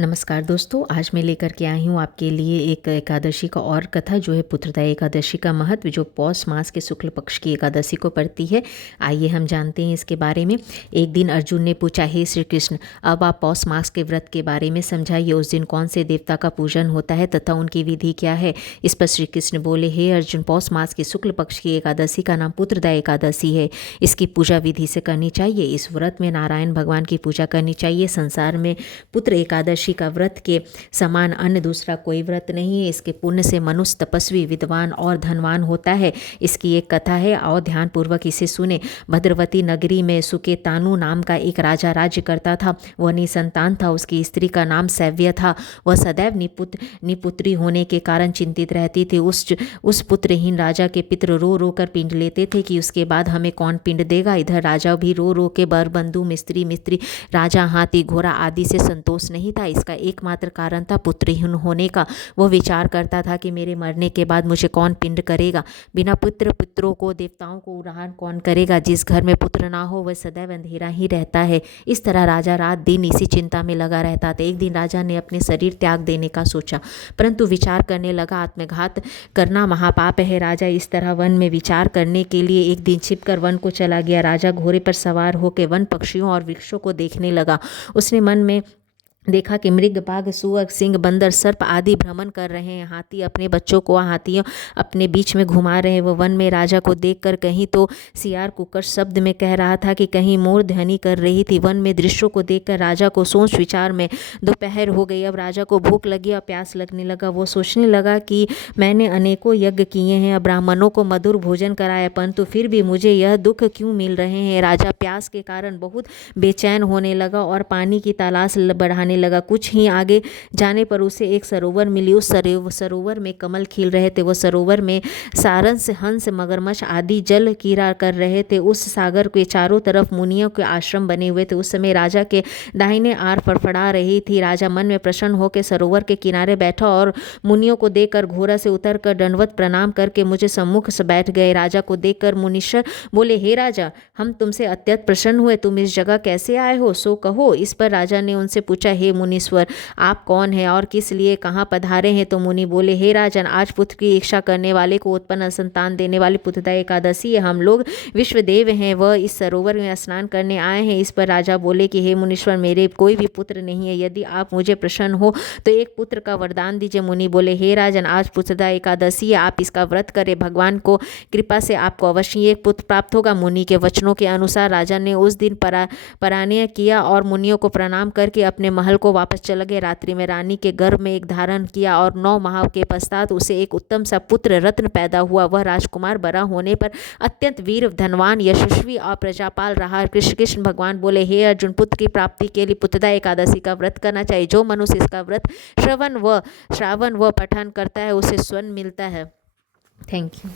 नमस्कार दोस्तों, आज मैं लेकर के आई हूँ आपके लिए एक एकादशी का और कथा जो है पुत्रदा एकादशी का महत्व जो पौष मास के शुक्ल पक्ष की एकादशी को पड़ती है। आइए हम जानते हैं इसके बारे में। एक दिन अर्जुन ने पूछा, हे श्री कृष्ण, अब आप पौष मास के व्रत के बारे में समझाइए। उस दिन कौन से देवता का पूजन होता है तथा उनकी विधि क्या है। इस पर श्री कृष्ण बोले, हे अर्जुन, पौष मास के शुक्ल पक्ष की एकादशी का नाम पुत्रदा एकादशी है। इसकी पूजा विधि से करनी चाहिए। इस व्रत में नारायण भगवान की पूजा करनी चाहिए। संसार में पुत्र एकादशी का व्रत के समान अन्य दूसरा कोई व्रत नहीं है। इसके पुण्य से मनुष्य तपस्वी, विद्वान और धनवान होता है। इसकी एक कथा है, और ध्यान पूर्वक इसे सुने। भद्रवती नगरी में सुकेतानु नाम का एक राजा राज्य करता था। वह निसंतान था। उसकी स्त्री का नाम सैव्य था। वह सदैव निपुत्री होने के कारण चिंतित रहती थी। उस पुत्रहीन राजा के पितृ रो रो कर पिंड लेते थे कि उसके बाद हमें कौन पिंड देगा। इधर राजा भी रो रो के बर बंधु, मिस्त्री, राजा, हाथी, घोड़ा आदि से संतोष नहीं था। इसका एकमात्र कारण था पुत्रहीन होने का। वह विचार करता था कि मेरे मरने के बाद मुझे कौन पिंड करेगा। बिना पितरों को देवताओं को उड़ान कौन करेगा। जिस घर में पुत्र ना हो वह सदैव अंधेरा ही रहता है। इस तरह राजा रात दिन इसी चिंता में लगा रहता था। एक दिन राजा ने अपने शरीर त्याग देने का सोचा, परंतु विचार करने लगा, आत्मघात करना महापाप है। राजा इस तरह वन में विचार करने के लिए एक दिन छिपकर वन को चला गया। राजा घोड़े पर सवार होकर वन पक्षियों और वृक्षों को देखने लगा। उसने मन में देखा कि मृग, बाघ, सुअर, सिंह, बंदर, सर्प आदि भ्रमण कर रहे हैं। हाथी अपने बच्चों को हाथियों अपने बीच में घुमा रहे हैं। वह वन में राजा को देखकर कहीं तो सियार कुकर शब्द में कह रहा था कि कहीं मोर ध्वनि कर रही थी। वन में दृश्यों को देखकर राजा को सोच विचार में दोपहर हो गई। अब राजा को भूख लगी और प्यास लगने लगा। वो सोचने लगा कि मैंने अनेकों यज्ञ किए हैं, ब्राह्मणों को मधुर भोजन कराया, परंतु फिर भी मुझे यह दुख क्यों मिल रहे हैं। राजा प्यास के कारण बहुत बेचैन होने लगा और पानी की तलाश बढ़ाने लगा। कुछ ही आगे जाने पर उसे एक सरोवर मिली। उस सरोवर में कमल खिल रहे थे। वह सरोवर में सारंस, हंस, मगरमच्छ आदि जल क्रीड़ा कर रहे थे। उस सागर के चारों तरफ मुनियों के आश्रम बने हुए थे। उस समय राजा के दाहिने आर फड़फड़ा रही थी। राजा मन में प्रसन्न होकर सरोवर के किनारे बैठा और मुनियों को देखकर घोड़ा से उतरकर दंडवत प्रणाम करके मुझे सम्मुख से बैठ गए। राजा को देखकर मुनीश्वर बोले, हे राजा, हम तुमसे अत्यंत प्रसन्न हुए। तुम इस जगह कैसे आए हो, सो कहो। इस पर राजा ने उनसे पूछा, हे मुनीश्वर, आप कौन हैं और किस लिए कहाँ पधारे हैं। तो मुनि बोले, हे राजन, आज पुत्र की इच्छा करने वाले को उत्पन्न संतान देने वाली पुत्रदा एकादशी है। हम लोग विश्वदेव हैं, वह इस सरोवर में स्नान करने आए हैं। इस पर राजा बोले कि हे मुनीश्वर, मेरे कोई भी पुत्र नहीं है। यदि आप मुझे प्रसन्न हो तो एक पुत्र का वरदान दीजिए। मुनि बोले, हे राजन, आज पुत्रदा एकादशी है, आप इसका व्रत करें। भगवान को कृपा से आपको अवश्य एक पुत्र प्राप्त होगा। मुनि के वचनों के अनुसार राजा ने उस दिन परायण किया और मुनियों को प्रणाम करके अपने महल को वापस चला गया। रात्रि में रानी के गर्भ में एक धारण किया और 9 माह के पश्चात उसे एक उत्तम सा पुत्र रत्न पैदा हुआ। वह राजकुमार बड़ा होने पर अत्यंत वीर, धनवान, यशस्वी और प्रजापाल रहा। कृष्ण भगवान बोले, हे अर्जुन, पुत्र की प्राप्ति के लिए पुत्रदा एकादशी का व्रत करना चाहिए। जो मनुष्य इसका व्रत श्रवण व पठन करता है उसे स्वर्ण मिलता है। Thank you.